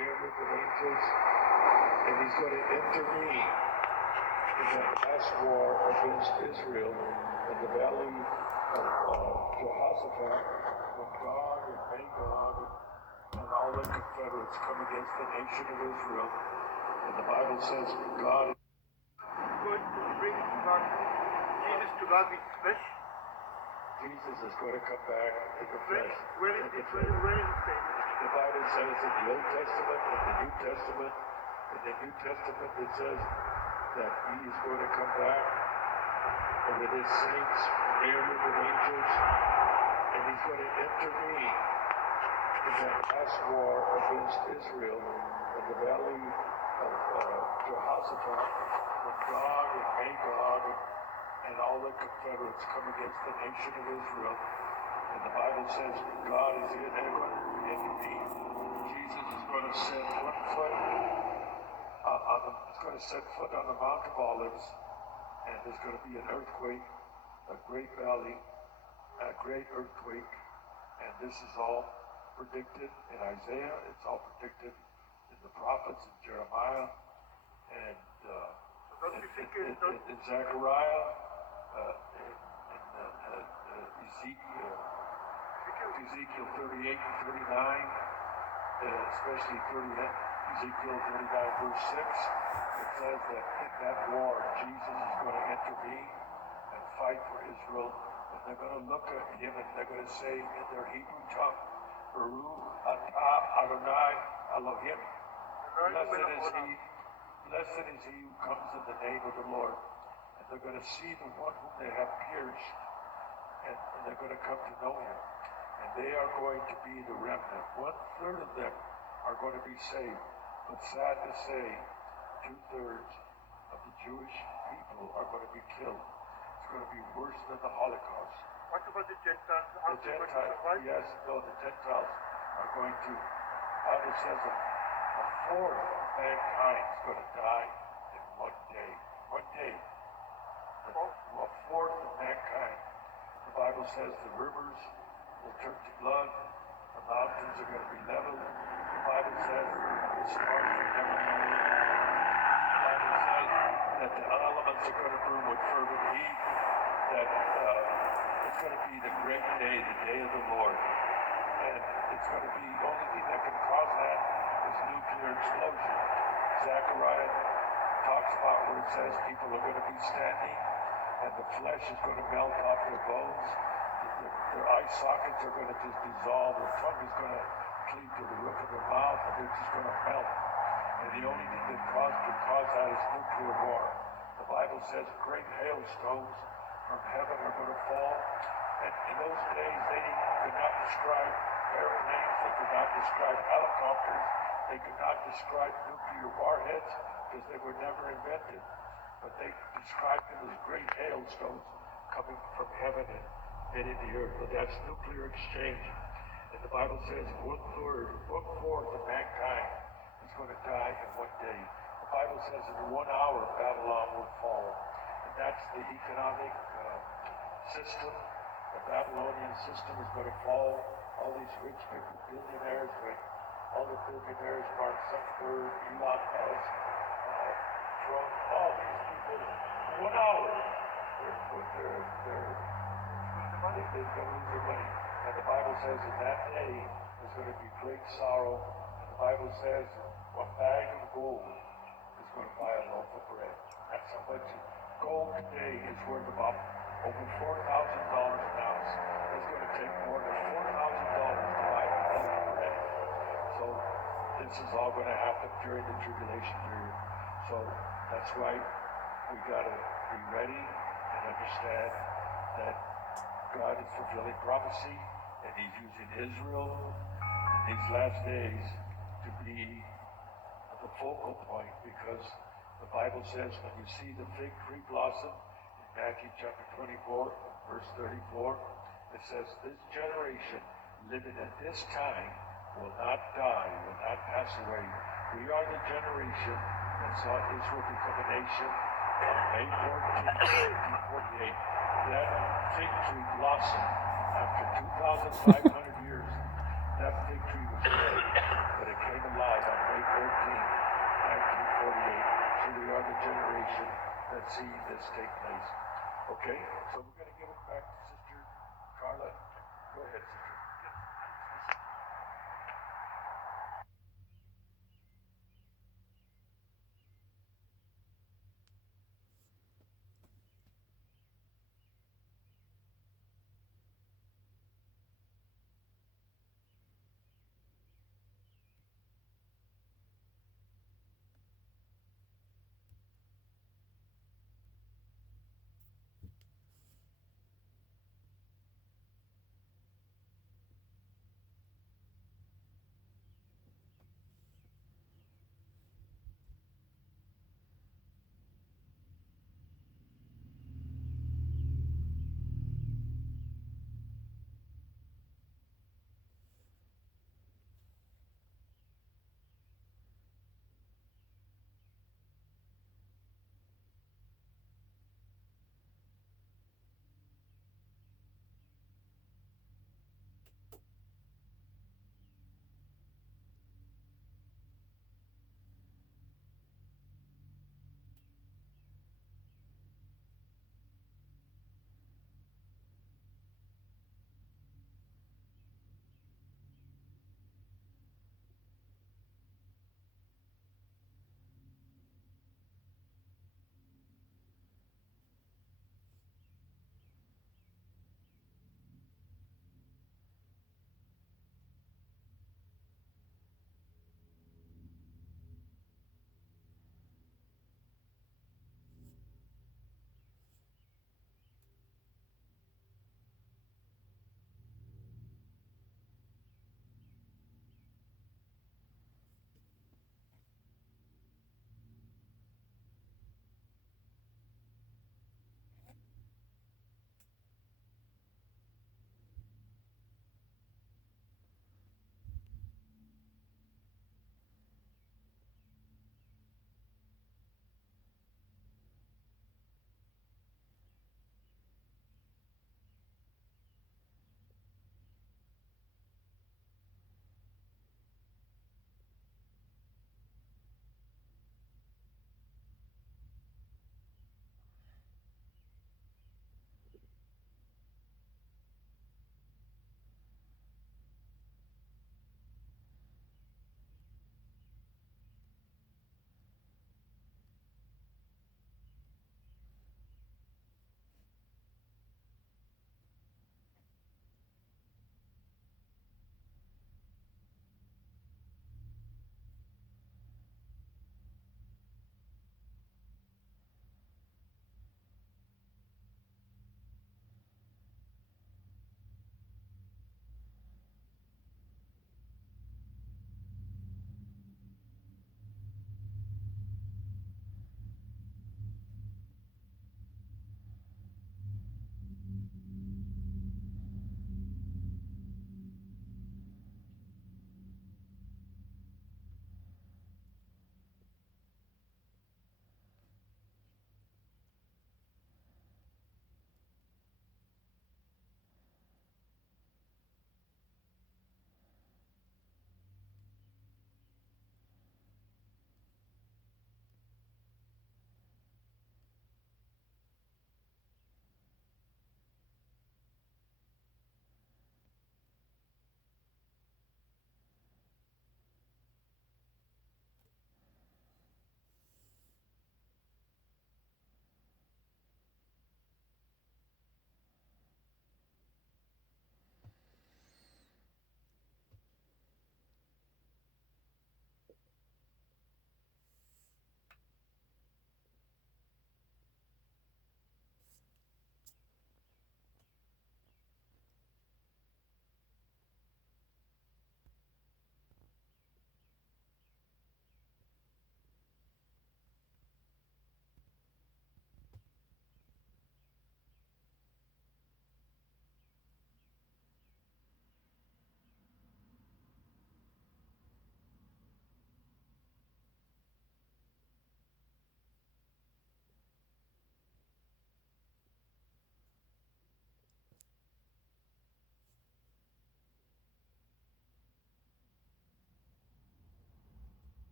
there with the angels, and he's going to intervene in that last war against Israel in the valley of Jehoshaphat, when Gog and Magog and all the Confederates come against the nation of Israel. And the Bible says God is going to bring God, Jesus to God with flesh. Jesus is going to come back in the flesh. Where is it? Where is it? The Bible says in the Old Testament, in the New Testament, it says that he is going to come back with his saints, there with the angels, and he's going to intervene in that last war against Israel in the valley of Jehoshaphat, when Gog and Magog and all the Confederates come against the nation of Israel. And the Bible says God is in there going to intervene. Jesus is going to set one foot on the Mount of Olives, and there's going to be an earthquake, a great valley, a great earthquake, and this is all predicted in Isaiah. It's all predicted in the prophets, in Jeremiah, and in Zechariah, Ezekiel 38 and 39, especially Ezekiel 39 verse 6, it says that in that war, Jesus is going to intervene and fight for Israel, and they're going to look at him and they're going to say in their Hebrew tongue, Baruch atah Adonai Elohim. Blessed is he who comes in the name of the Lord. And they're going to see the one whom they have pierced, and they're going to come to know him. And they are going to be the remnant. 1/3 of them are going to be saved. But sad to say, 2/3 of the Jewish people are going to be killed. It's going to be worse than the Holocaust. What about the Gentiles? The Gentiles are going to, the Bible says a fourth of mankind is going to die in one day. One day. A fourth of mankind. The Bible says the rivers will turn to blood, the mountains are going to be leveled. The Bible says the stars will never come in. The Bible says that the elements are going to burn with fervent heat, that it's going to be the great day, the day of the Lord. And it's going to be, the only thing that can cause that is nuclear explosion. Zechariah talks about where it says people are going to be standing and the flesh is going to melt off their bones. Their eye sockets are going to just dissolve. Their tongue is going to cleave to the roof of their mouth, and they're just going to melt. And the only thing that can cause that is nuclear war. The Bible says great hailstones from heaven are going to fall. And in those days, they could not describe airplanes. They could not describe helicopters. They could not describe nuclear warheads because they were never invented. But they described them as great hailstones coming from heaven and hitting the earth. But that's nuclear exchange. And the Bible says 1/4 of mankind is going to die in one day. The Bible says in 1 hour Babylon will fall. And that's the economic system. The Babylonian system is going to fall. All these rich people, billionaires, all the billionaires, Mark Zuckerberg, Elon Musk, Trump, all these people, in 1 hour, they're going to lose their money. And the Bible says in that day, there's going to be great sorrow. And the Bible says 1 bag of gold is going to buy a loaf of bread. That's how much gold today is worth about over $4,000 an ounce. It's going to take more than $4,000 to buy a loaf of bread. So this is all going to happen during the tribulation period. So that's why we got to be ready and understand that God is fulfilling prophecy, and he's using Israel in these last days to be the focal point, because the Bible says when you see the fig tree blossom in Matthew chapter 24, verse 34, it says, this generation living at this time will not die, will not pass away. We are the generation that saw Israel become a nation on May 14, 1948. That fig tree blossomed after 2,500 years. That fig tree was dead, but it came alive on May this take place. Okay? So we're going to give it back to Sister Carla. Go ahead, Sister.